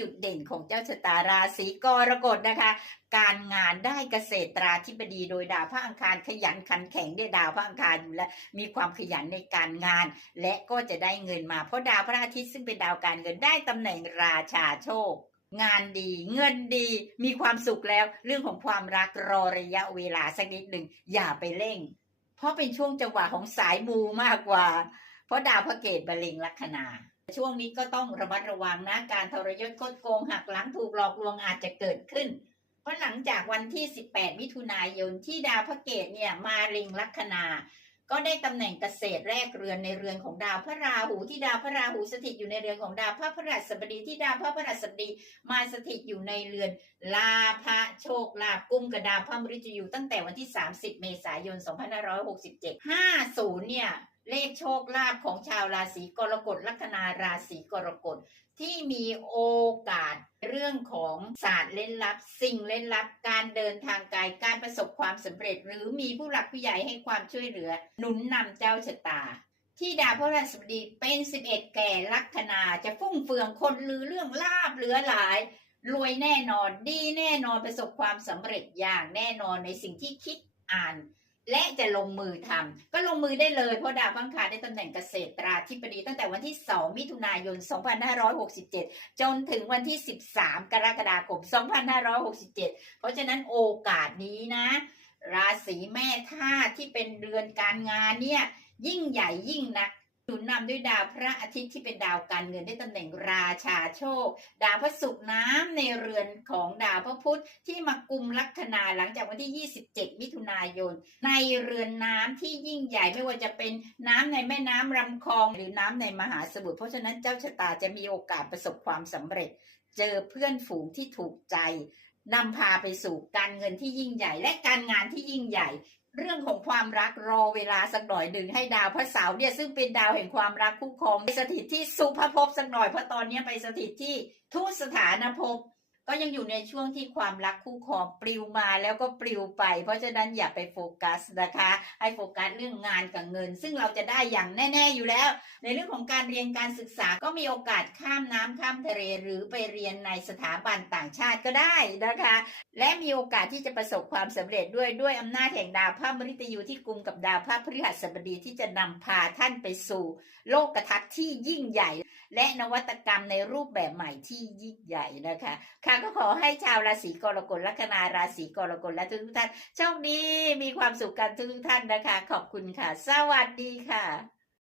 จุดเด่นของเจ้าชะตาราศีกรกฎนะคะ การงานได้เกษตราธิบดีโดยดาวพระอังคารขยันขันแข็งได้ดาวพระอังคารอยู่แล้วมีความขยันในการงาน และก็จะได้เงินมาเพราะดาวพระอาทิตย์ซึ่งเป็นดาวการเงินได้ตำแหน่งราชาโชคงานดีเงินดีมีความสุขแล้ว เรื่องของความรักรอระยะเวลาสักนิดหนึ่งอย่าไปเร่ง เพราะเป็นช่วงจังหวะของสายมูมากกว่า เพราะดาวพระเกตบริงลัคนา ช่วงนี้ก็ต้องระมัดระวังนะ การทรยศคดโกงหักหลังถูกหลอกลวงอาจจะเกิดขึ้น เพราะหลังจากวันที่ 18 มิถุนายนที่ดาวพระเกตเนี่ยมาริงลัคนา ก็ได้ตำแหน่งเกษตรแรกเรือนในเรือนของดาวพระราหูที่ดาวพระราหูสถิตอยู่ในเรือนของดาวพระพฤหัสบดีที่ดาวพระพฤหัสบดีมาสถิตอยู่ในเรือนลาภะโชคลาภกุมกับดาวพระมฤตยูตั้งแต่วันที่ 30 เมษายน 2567 50เนี่ย เลขโชคลาภของชาวราศีกรกฎลัคนาราศีกรกฎที่มีโอกาสเรื่องของศาสตร์เล่นลับ สิ่งเล่นลับการเดินทางไกลการประสบความสำเร็จ หรือมีผู้หลักผู้ใหญ่ให้ความช่วยเหลือ หนุนนำเจ้าชะตา ที่ดาวพฤหัสบดีเป็น 11 แก่ลัคนาจะฟุ่งเฟืองคนลือเรื่องลาบเหลือหลาย รวยแน่นอนดีแน่นอนประสบความสำเร็จอย่างแน่นอนในสิ่งที่คิดอ่าน และจะลงมือทำก็ลงมือได้เลยเพราะดาวพังคาได้ตำแหน่งเกษตราธิบดีตั้งแต่วันที่ 2 มิถุนายน 2567 จนถึงวันที่ 13 กรกฎาคม 2567 เพราะฉะนั้นโอกาสนี้นะ ราศีแม่ธาตุที่เป็นเรือนการงานเนี่ย ยิ่งใหญ่ยิ่งนัก หนุนนำด้วยดาวพระอาทิตย์ที่เป็นดาวการเงินได้ตำแหน่งราชาโชค ดาวพระศุกร์น้ำในเรือนของดาวพระพุธที่มากุมลัคนาหลังจากวันที่ 27 มิถุนายน ในเรือนน้ำที่ยิ่งใหญ่ไม่ว่าจะเป็นน้ำในแม่น้ำลำคลองหรือน้ำในมหาสมุทรเพราะฉะนั้นเจ้าชะตาจะมีโอกาสประสบความสำเร็จ เจอเพื่อนฝูงที่ถูกใจนำพาไปสู่การเงินที่ยิ่งใหญ่และการงานที่ยิ่งใหญ่ เรื่องของความรักรอเวลาสักหน่อยหนึ่งให้ดาวพระเสาร์เนี่ยซึ่งเป็นดาวแห่งความรักคู่ครองไปสถิตที่สุภภพสักหน่อยเพราะตอนนี้ไปสถิตที่ทุสถานภพ ก็ยังอยู่ในช่วงที่ความรักคู่ครองปลิวมาแล้วก็ปลิวไป เพราะฉะนั้นอย่าไปโฟกัสนะคะ ให้โฟกัสเรื่องงานกับเงิน ซึ่งเราจะได้อย่างแน่ ๆอยู่แล้ว ในเรื่องของการเรียนการศึกษาก็มีโอกาสข้ามน้ำข้ามทะเลหรือไปเรียนในสถาบันต่างชาติก็ได้นะคะ และมีโอกาสที่จะประสบความสำเร็จด้วยด้วยอำนาจแห่งดาวพระมฤตยูที่กุมกับดาวพระพฤหัสบดีที่จะนำพาท่านไปสู่ โลกกระทัศน์ที่ยิ่งใหญ่ และนวัตกรรมในรูปแบบใหม่ที่ยิ่งใหญ่นะคะค่ะก็ขอให้ชาวราศีกรกฎลัคนาราศีกรกฎและทุกท่านโชคดีมีความสุขกันทุกท่านนะคะ ขอบคุณค่ะ สวัสดีค่ะ